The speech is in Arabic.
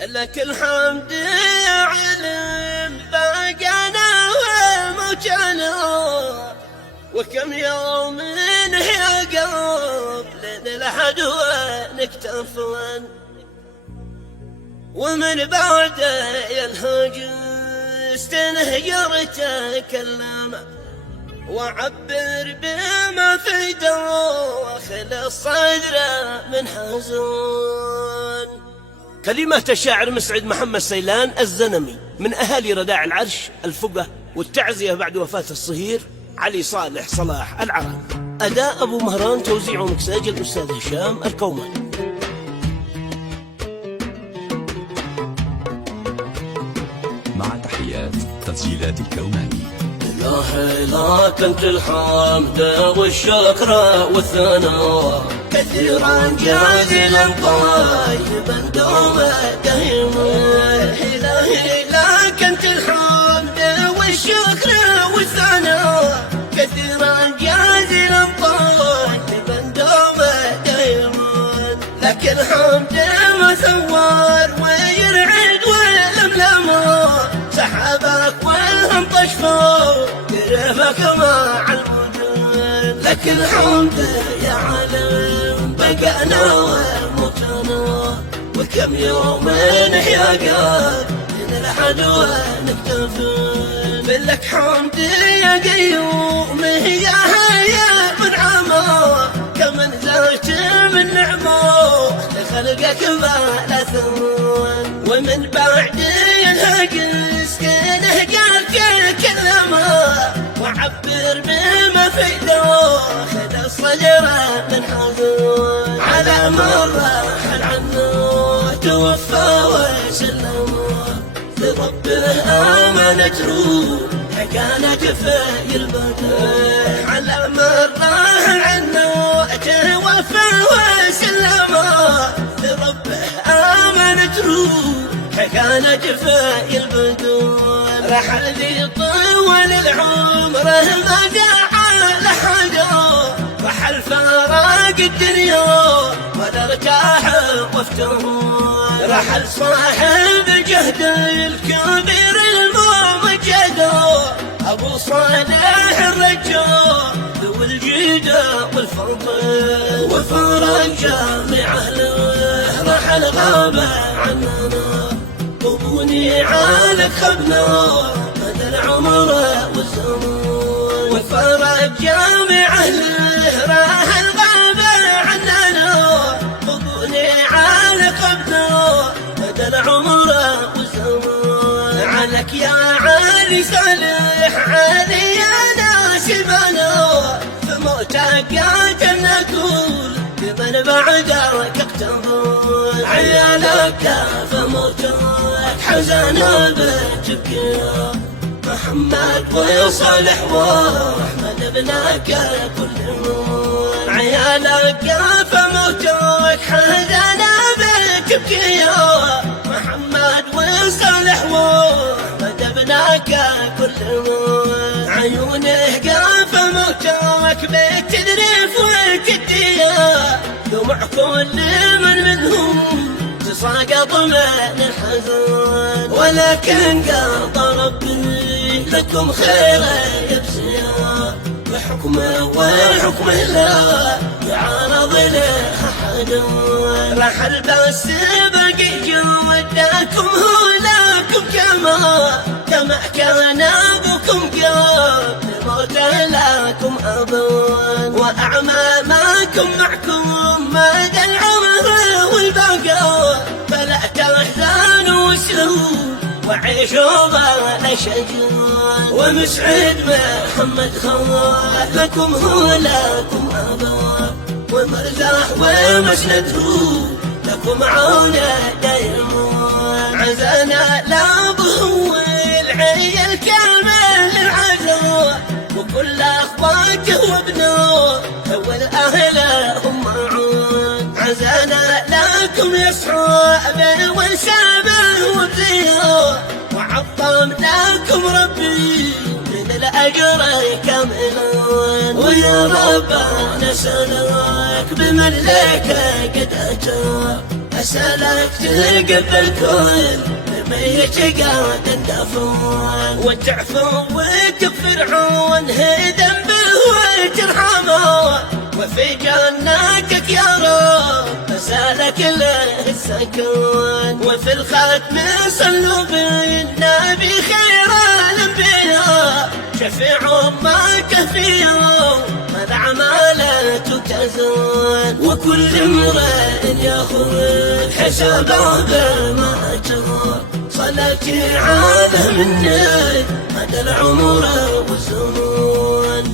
لك الحمد يا علم باقانا وموتانا، وكم يوم يا قلب لين العدو نكتفون، ومن بعد ينهج استنهجر تكلم، وعبر بما في داخل الصدر من حزن. كلمات الشاعر مسعد محمد سيلان الزنمي من أهالي رداع العرش الفقه، والتعزية بعد وفاة الصهير علي صالح صلاح العرب. أداء أبو مهران، توزيع ومكساج الأستاذ هشام الكوماني. مع تحيات تسجيلات الكوماني. الله لك الحمد والشكر والثناء كثيرا جازلا طيبا دوما دائما. إلهي لك انت الحمد والشكر والثناء كثيرا جازلا طيبا دوما دائما. لك الحمد مثور ويرعد والملامة، سحبك والهم طشفوا درفك مع الوجود. لك الحمد يا علم بقانا وموتنا، وكم يوم نحيا قاد من العدو نكتفل. لك حمد يا قيوم يا هيا منعمة، كم نزلت من نعمة لخلقك ما لا ثمن. ومن بعد ينهج سكنه قال كلمة، وعبر بما في داخل الصدر من حزن. على من راحل عنه توفى وسلم، لربه آمنت روح كانت في البدن. على من راحل عنه توفى وسلم، لربه آمنت روح كانت في البدن. رحل ذي طول العمر ما دعا لحدا، رحل فراق الدنيا ولا ارتاح وافترى. رحل صاحب الجهد الكبير الممجد، ابو صالح الرجال ذو الجيد والفضل، وفرج جامع اهله رحل غاب عننا. وبني عالك خبنا مدى العمر والزمان، وفرج جامع اهله راح الغاب عننا. وبني عالك خبنا مدى العمر والزمان. عليك يا علي صالح علي يا ناسبنا، فموتك قاتلنا كل بمن بعدك اقتضى. عيالك فموتك حزنا بتبكي، محمد وصالح واحمد ابنك كلهم. عيالك فموتك حزنا بتبكي، محمد وصالح واحمد ابنك كلهم. عيونه قاف موتك بتدرف وتديا، دمع كل من منهم تساقط من الحزن. ولكن قضى ربي لكم خير يبسيا، وحكمه وحكمه لا يعارض له احد. رحل بس بقي جودكم هو لكم كما كان ابوكم قبل موت لكم ابوان. واعمامكم معكم مدى العمر والبقاء، فلا تحزنوا واسلموا وعيشوا بلا شجون. ومسعد محمد خلفكم هو لكم ابا، ومرزاح ومسنده لكم عون دايمون. عزانا لابه والعي الكامل العزا، وكل اخواته وابنه والاهل هم معون. عزانا لكم يصحابه وانسابه وبزيه، وعظم لكم ربي من الأجر كاملا. ويا رب نسألك بمن لك قد أتى أسألك تقبل كل ميت قاد دفون وتعفو وتغفر عنه ذنبه وترحمه وفي جنتك يا رب أسألك له السكون وفي الختم صلوا بالنبي خير الأنبياء شفيع أمك في يوم الأعمال تتزون وكل امرئ ياخذ حسابه بما جرى صلاتي على مني مدى العمر والزمون